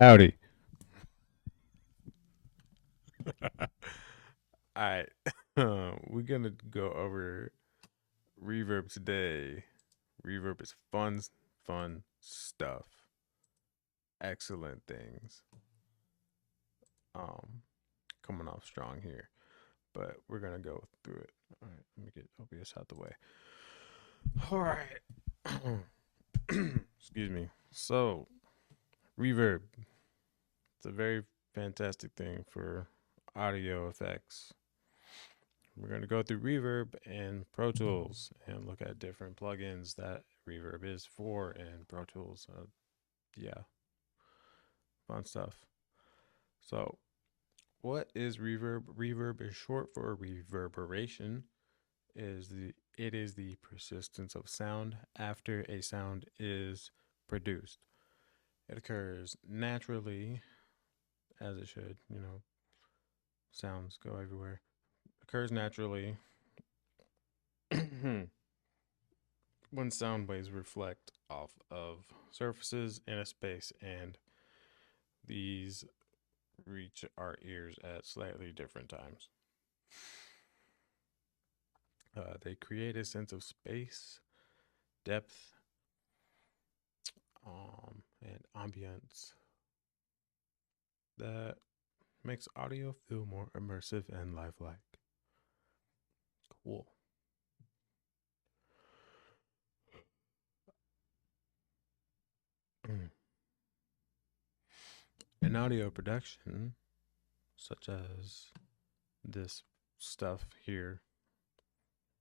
Howdy. All right. We're going to go over reverb today. Reverb is fun stuff. Excellent things. Um, Coming off strong here, but we're going to go through it. All right. Let me get OBS out the way. All right. Excuse me. So, reverb. It's a very fantastic thing for audio effects. We're going to go through Reverb and Pro Tools and look at different plugins that Reverb is for in Pro Tools. Yeah, fun stuff. So, what is Reverb? Reverb is short for reverberation. It is the persistence of sound after a sound is produced. It occurs naturally, as it should. Sounds go everywhere. Occurs naturally when sound waves reflect off of surfaces in a space, and these reach our ears at slightly different times. They create a sense of space, depth, and ambience that makes audio feel more immersive and lifelike. Cool. In audio production, such as this stuff here,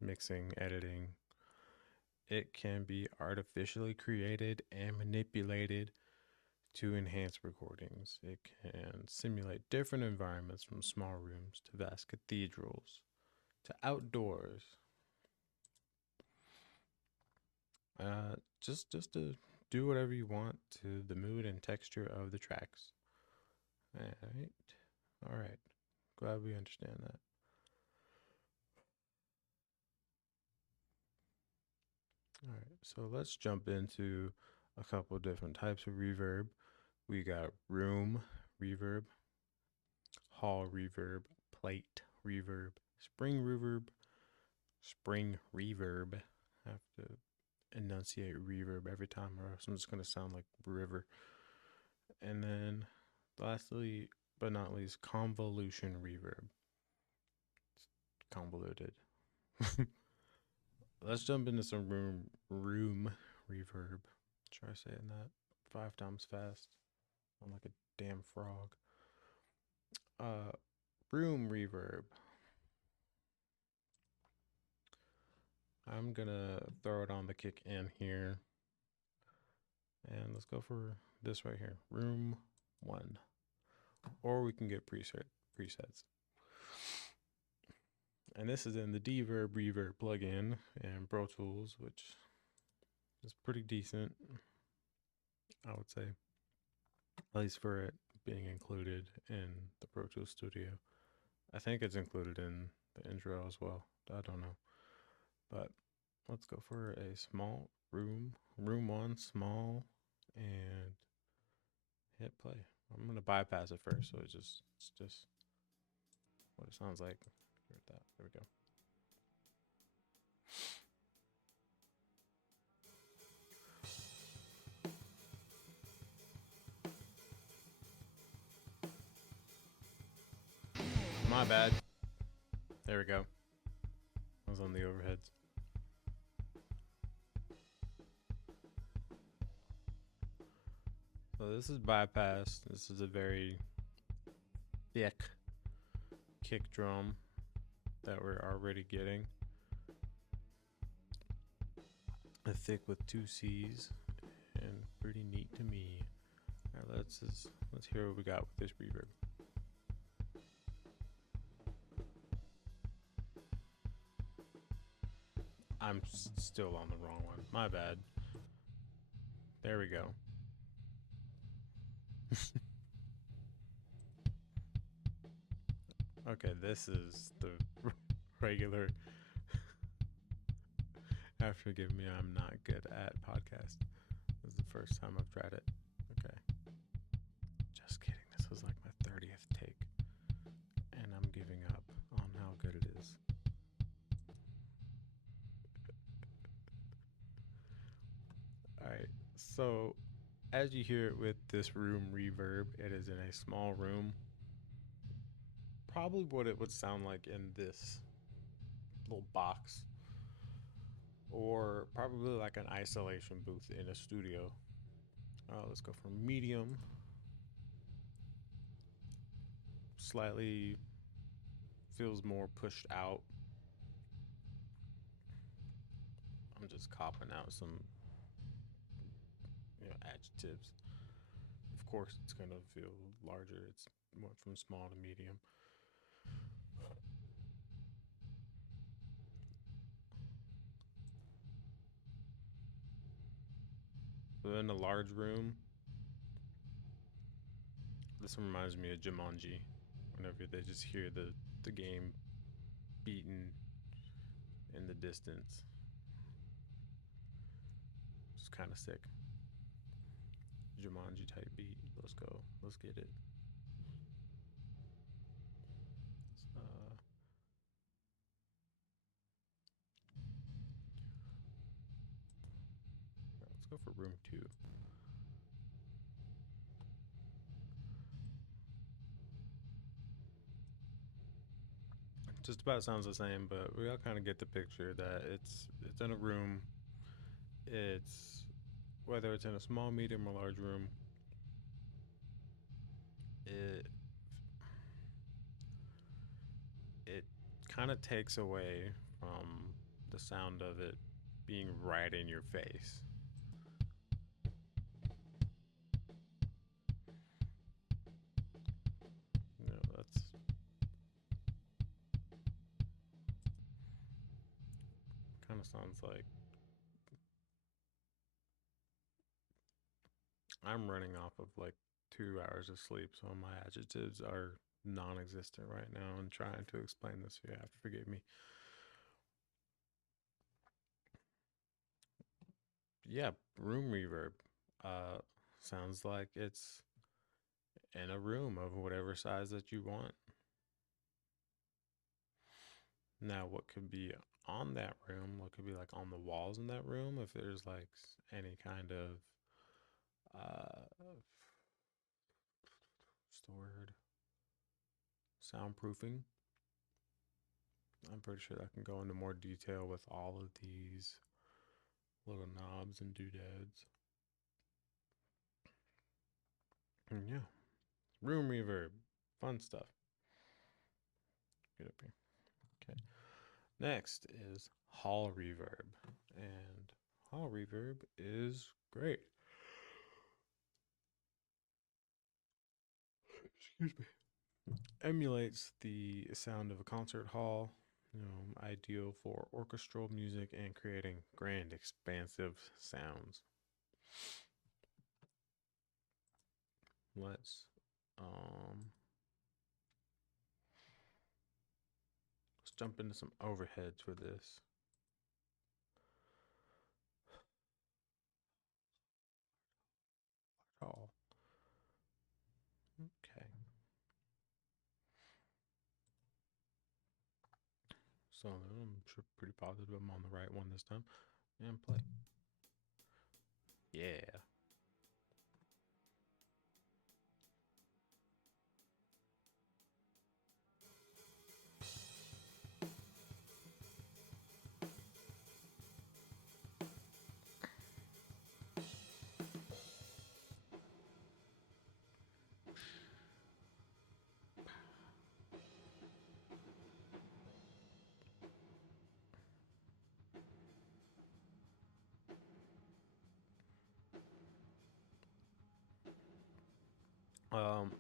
mixing, editing, it can be artificially created and manipulated to enhance recordings. It can simulate different environments from small rooms to vast cathedrals to outdoors. Just to do whatever you want to the mood and texture of the tracks. All right. Glad we understand that. All right, so let's jump into a couple different types of reverb. We got room reverb, hall reverb, plate reverb, spring reverb. I have to enunciate reverb every time, or else I'm just gonna sound like river. And then, lastly but not least, convolution reverb. It's convoluted. Let's jump into some room reverb. Try saying that 5 times fast. I'm like a damn frog. Uh, Room reverb. I'm gonna throw it on the kick in here, and let's go for this right here, room one, or we can get presets. And this is in the Deverb Reverb plugin and Pro Tools, which is pretty decent, I would say, at least for it being included in the Pro Tools Studio. I think it's included in the intro as well. I don't know. But let's go for a small room one, small, and hit play. I'm gonna bypass it first, so it's just what it sounds like. That. There we go. My bad. There we go. I was on the overheads. So this is bypass. This is a very thick kick drum that we're already getting. A thick with 2 C's and pretty neat to me. All right, let's hear what we got with this reverb. I'm still on the wrong one. My bad. There we go. Okay, this is the regular. After giving me, I'm not good at podcast. This is the first time I've tried it. Okay. So, as you hear it with this room reverb, it is in a small room. Probably what it would sound like in this little box, or probably like an isolation booth in a studio. Let's go for medium. Slightly feels more pushed out. I'm just copping out some, adjectives. Of course, it's gonna feel larger. It's went from small to medium. But in a large room, this one reminds me of Jumanji. Whenever they just hear the game beaten in the distance, it's kind of sick. Jumanji type beat. Let's go. Let's get it. Uh, let's go for room 2. Just about sounds the same, but we all kind of get the picture that it's in a room. It's whether it's in a small, medium, or large room. It it kind of takes away from the sound of it being right in your face. That's kind of sounds like I'm running off of like 2 hours of sleep, so my adjectives are non-existent right now. And trying to explain this, you have to forgive me. Yeah, room reverb. Sounds like it's in a room of whatever size that you want. Now, what could be on that room? What could be like on the walls in that room? If there's like any kind of what's the word? Soundproofing. I'm pretty sure that can go into more detail with all of these little knobs and doodads. And yeah, room reverb, fun stuff. Get up here. Okay. Next is hall reverb, and hall reverb is great. Excuse me. Emulates the sound of a concert hall, ideal for orchestral music and creating grand, expansive sounds. Let's let's jump into some overheads for this. Oh, okay. So I'm pretty positive I'm on the right one this time. And play. Yeah.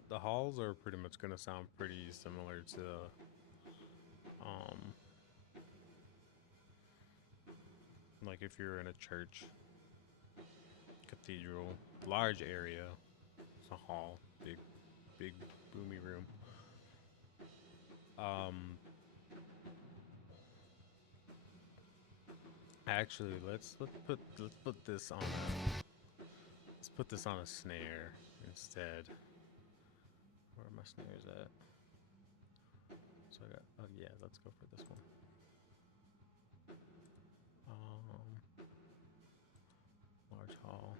The halls are pretty much gonna sound pretty similar to um like if you're in a church, cathedral, large area. It's a hall, big boomy room. Um Actually, let's put this on a snare instead. Where are my snares at? So I got, oh yeah, let's go for this one. Large hall.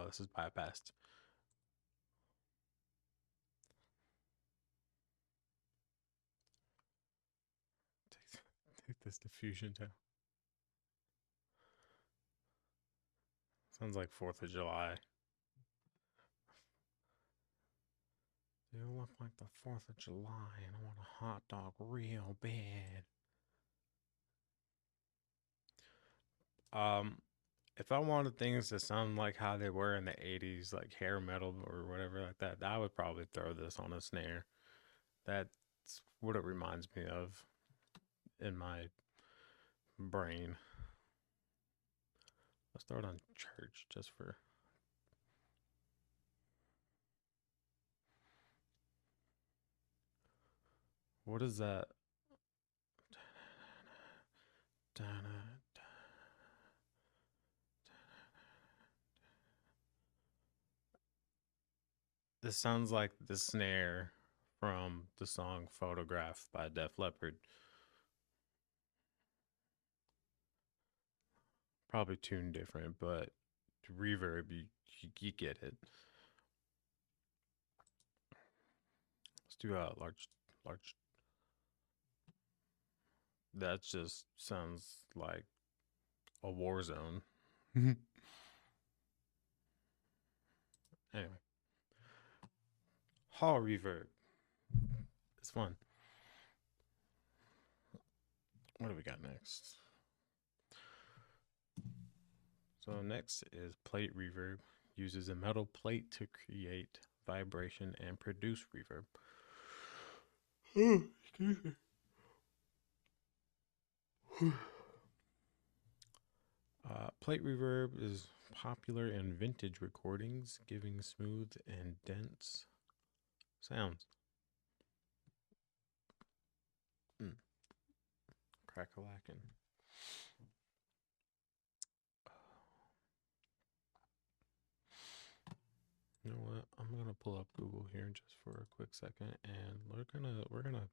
Oh, this is bypassed. Take this diffusion down. Sounds like 4th of July. You look like the 4th of July, and I want a hot dog real bad. Um, if I wanted things to sound like how they were in the 80s, like hair metal or whatever like that, I would probably throw this on a snare. That's what it reminds me of in my brain. Let's throw it on church just for. What is that? This sounds like the snare from the song Photograph by Def Leppard. Probably tuned different, but reverb, you get it. Let's do a large. That just sounds like a war zone. Anyway, hall reverb. It's fun. What do we got next? So next is plate reverb. Uses a metal plate to create vibration and produce reverb. Excuse me. Plate reverb is popular in vintage recordings, giving smooth and dense sounds. Crack-a-lackin'. You know what? I'm gonna pull up Google here just for a quick second, and we're gonna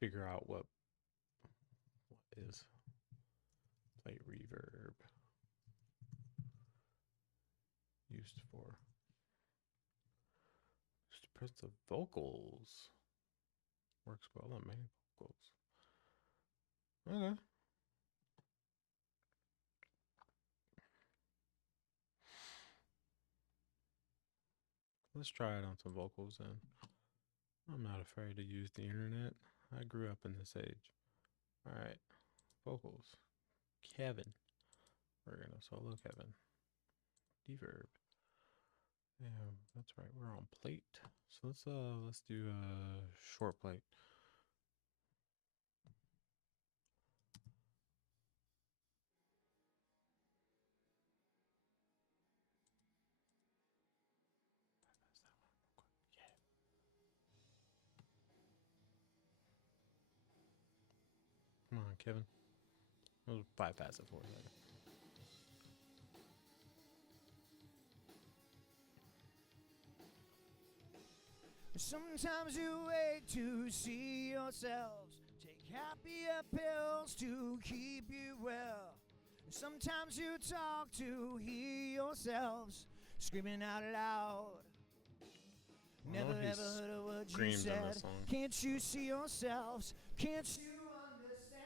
figure out what is plate reverb used for. Just press the vocals. Works well on main vocals. Okay. Let's try it on some vocals then. I'm not afraid to use the internet. I grew up in this age. All right, vocals. Kevin. We're gonna solo Kevin. Reverb. Yeah, that's right. We're on plate. So let's do a short plate. Come on, Kevin. We'll bypass it for a second. Sometimes you wait to see yourselves, take happier pills to keep you well. Sometimes you talk to hear yourselves screaming out loud. Never ever heard a word you said. Can't you see yourselves? Can't you understand?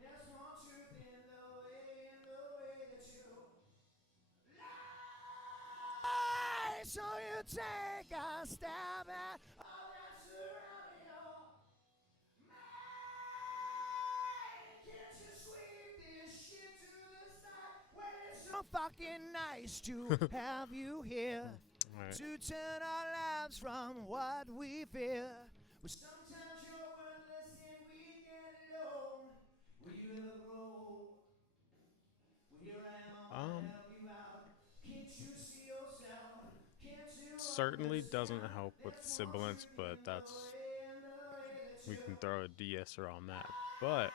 There's more truth in the way that you lie. So you take a stab at all that's surrounding your mind. Can't you sweep this shit to the side when it's so fucking nice to have you here? Right. To turn our lives from what we fear. Well, sometimes you're worthless and we get alone. Will you ever grow? Well, here I am, I wanna help you out. Can't you see yourself? Can't you Certainly doesn't understand? help with sibilance, but that's we can throw a de-esser on that. But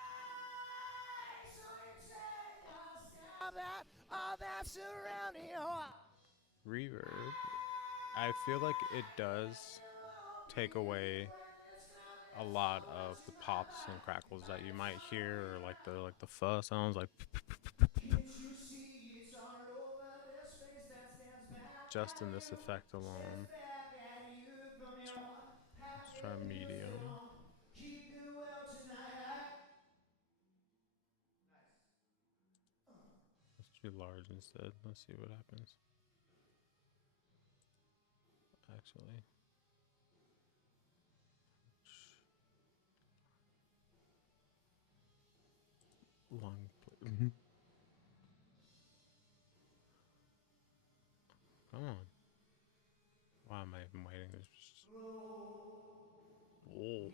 so you take a stab at all that's surrounding you. reverb, I feel like it does take away a lot of the pops and crackles that you might hear, or like the fuzz sounds, like. Can't you see it's all over this space that's just in this effect alone. Back at you from your Let's try happy medium. song. Keep you well tonight. Let's do large instead. Let's see what happens. Actually, long play. Come on. Why am I even waiting? There's just. Oh.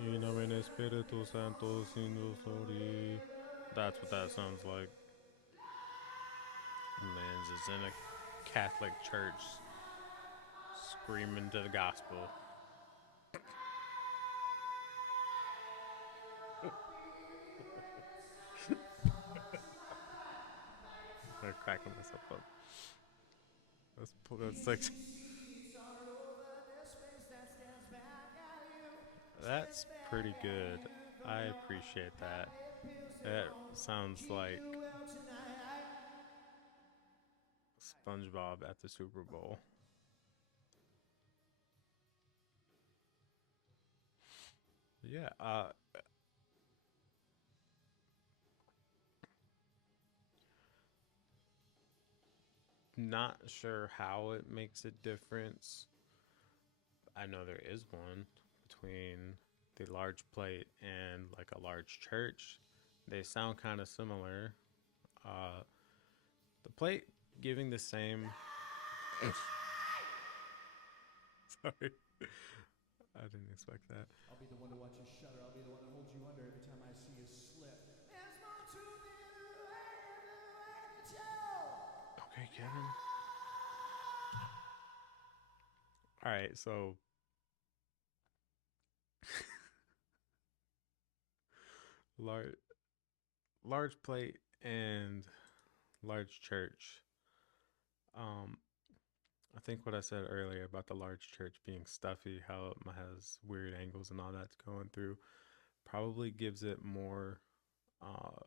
Y no en Espíritu Santo sin sorry. That's what that sounds like. Man's is in a Catholic church screaming to the gospel. I'm cracking myself up. That's like that's pretty good. I appreciate that. That sounds like SpongeBob at the Super Bowl. Yeah, not sure how it makes a difference. I know there is one between the large plate and like a large church. They sound kind of similar. Uh, the plate giving the same. Sorry, I didn't expect that. I'll be the one to watch you shudder. I'll be the one that holds you under every time I see you slip. There's more truth in the way that you. Okay, Kevin. All right, so large large plate and large church. Um, I think what I said earlier about the large church being stuffy, how it has weird angles and all that's going through, probably gives it more. Uh,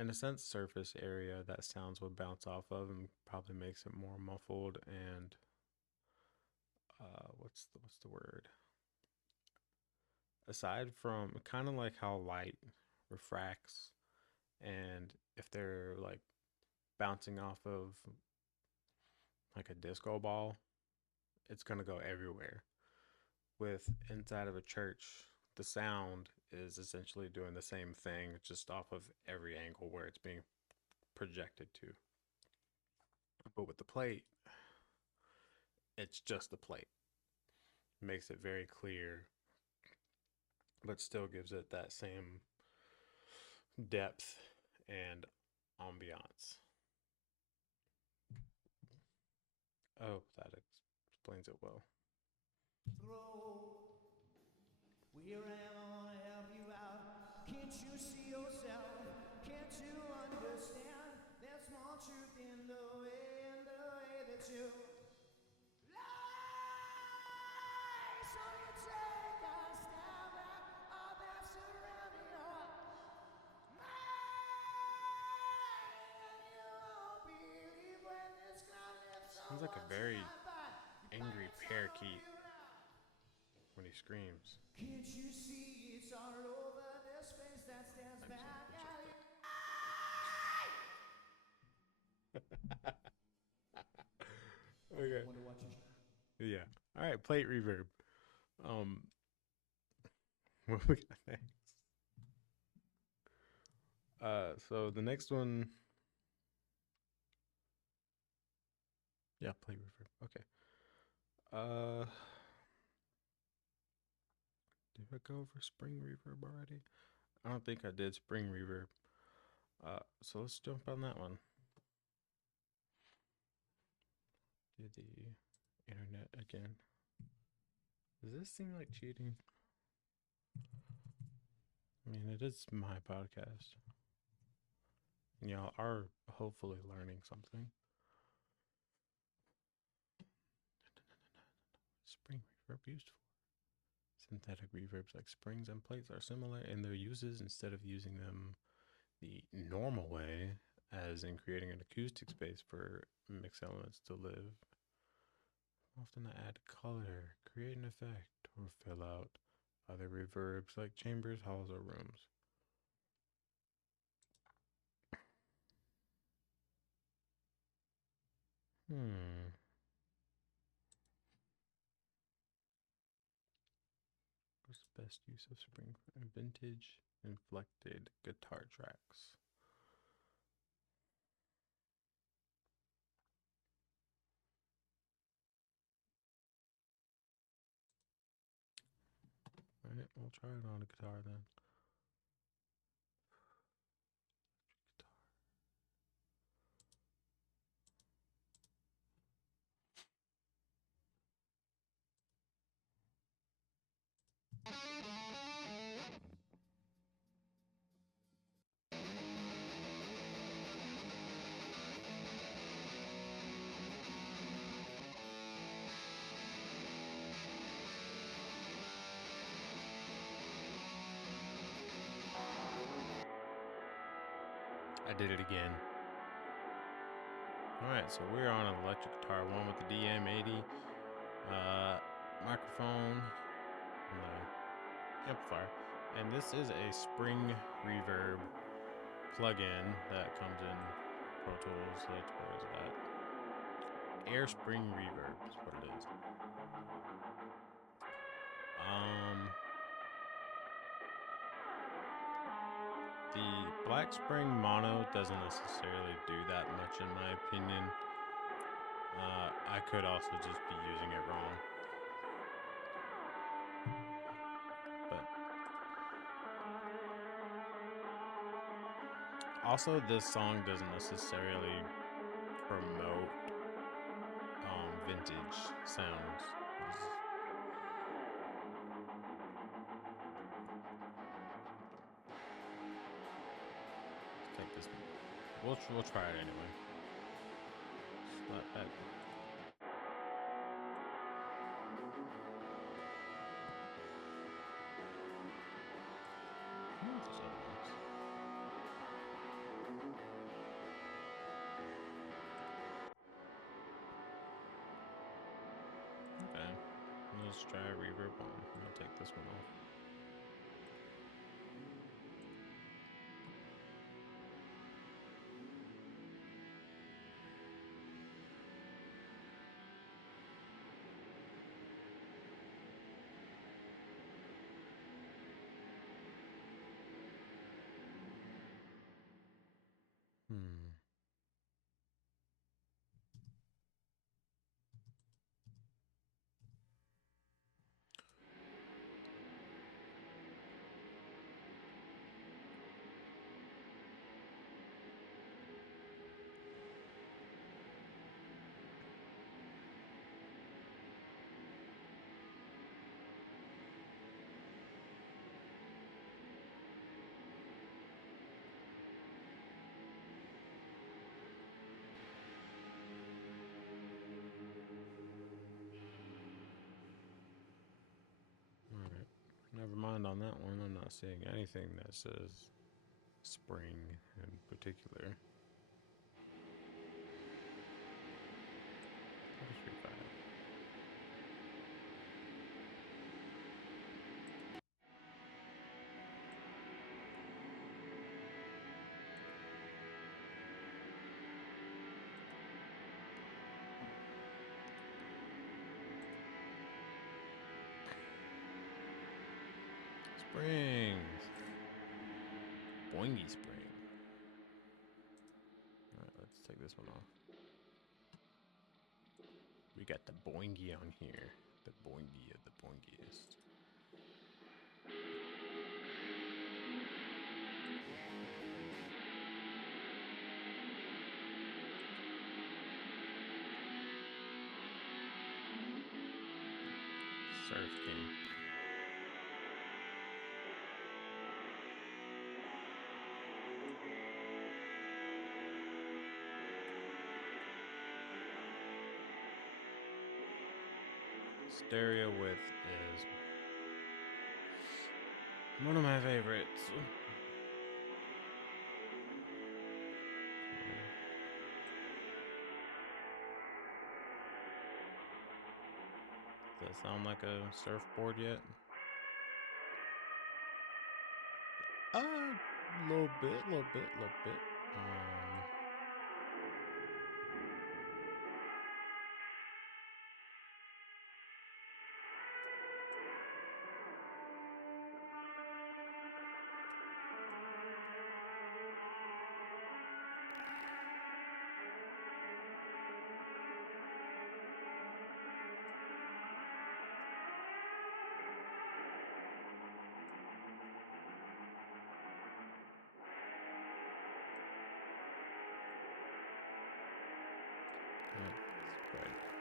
in a sense, surface area that sounds would bounce off of, and probably makes it more muffled and what's the word? Aside from kind of like how light refracts, and if they're like bouncing off of like a disco ball, it's gonna go everywhere. With inside of a church, the sound is essentially doing the same thing, just off of every angle where it's being projected to. But with the plate, it's just the plate. Makes it very clear, but still gives it that same depth and ambiance. Oh, that explains it well. Here I am, I wanna help you out. Can't you see yourself? Can't you understand? There's more truth in the way that you lie. So you take a step back, all that surrounding your mind, and you won't believe when this ground lifts Sounds like a over very tonight. But you find angry it's all over parakeet you now. when he screams. Can't you see it's all over this face that stands I'm just back gonna at put you? that. Okay. Wonder what you. Yeah. All right. Plate reverb. Um, what we got next? So the next one. Yeah, plate reverb. Okay. Uh, did I go over spring reverb already? I don't think I did spring reverb. So let's jump on that one. Do the internet again. Does this seem like cheating? I mean, it is my podcast. And y'all are hopefully learning something. Spring reverb used for Synthetic reverbs like springs and plates are similar in their uses. Instead of using them the normal way, as in creating an acoustic space for mix elements to live, often to add color, create an effect, or fill out other reverbs like chambers, halls, or rooms. What's the best use of spring vintage inflected guitar tracks? Alright, we'll try it on a guitar then. I did it again. Alright, so we're on an electric guitar one with the DM80 microphone and the amplifier. And this is a spring reverb plugin that comes in Pro Tools. Where is that? Air Spring Reverb is what it is. The Black Spring Mono doesn't necessarily do that much in my opinion. I could also just be using it wrong. But also this song doesn't necessarily promote vintage sounds. Let's take this one. We'll try it anyway. It's not bad. Okay, let's try a reverb on. I'll take this one off. Never mind on that one. I'm not seeing anything that says spring in particular. Springs. Boingy spring. Alright, let's take this one off. We got the boingy on here. The boingy of the boingiest. Surf King. Stereo width is One of my favorites. Does that sound like a surfboard yet? Little bit.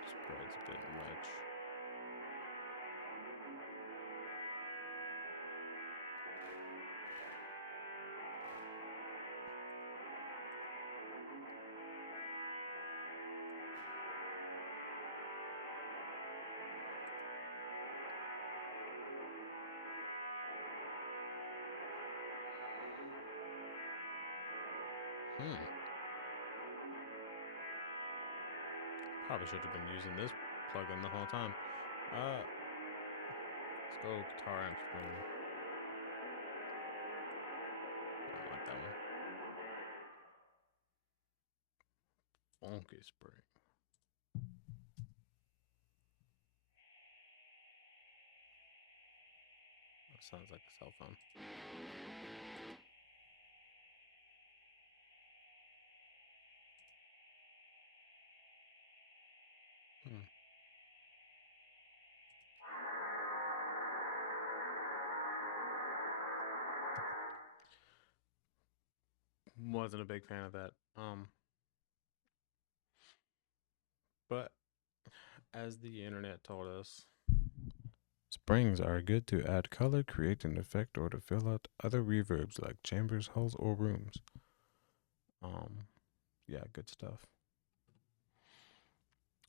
Spreads a bit much. Probably should have been using this plugin the whole time. Let's go guitar amp spring. I don't like that one. Funky spring. That sounds like a cell phone. Wasn't a big fan of that. But as the internet told us, springs are good to add color, create an effect, or to fill out other reverbs like chambers, halls, or rooms. Yeah, good stuff.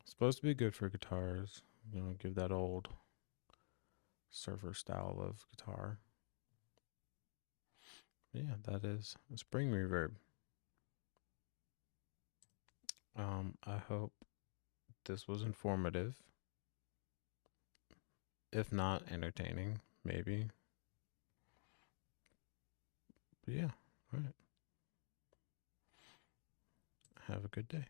Supposed to be good for guitars. You know, give that old surfer style of guitar. Yeah, that is a spring reverb. I hope this was informative. If not entertaining, maybe. But yeah, all right. Have a good day.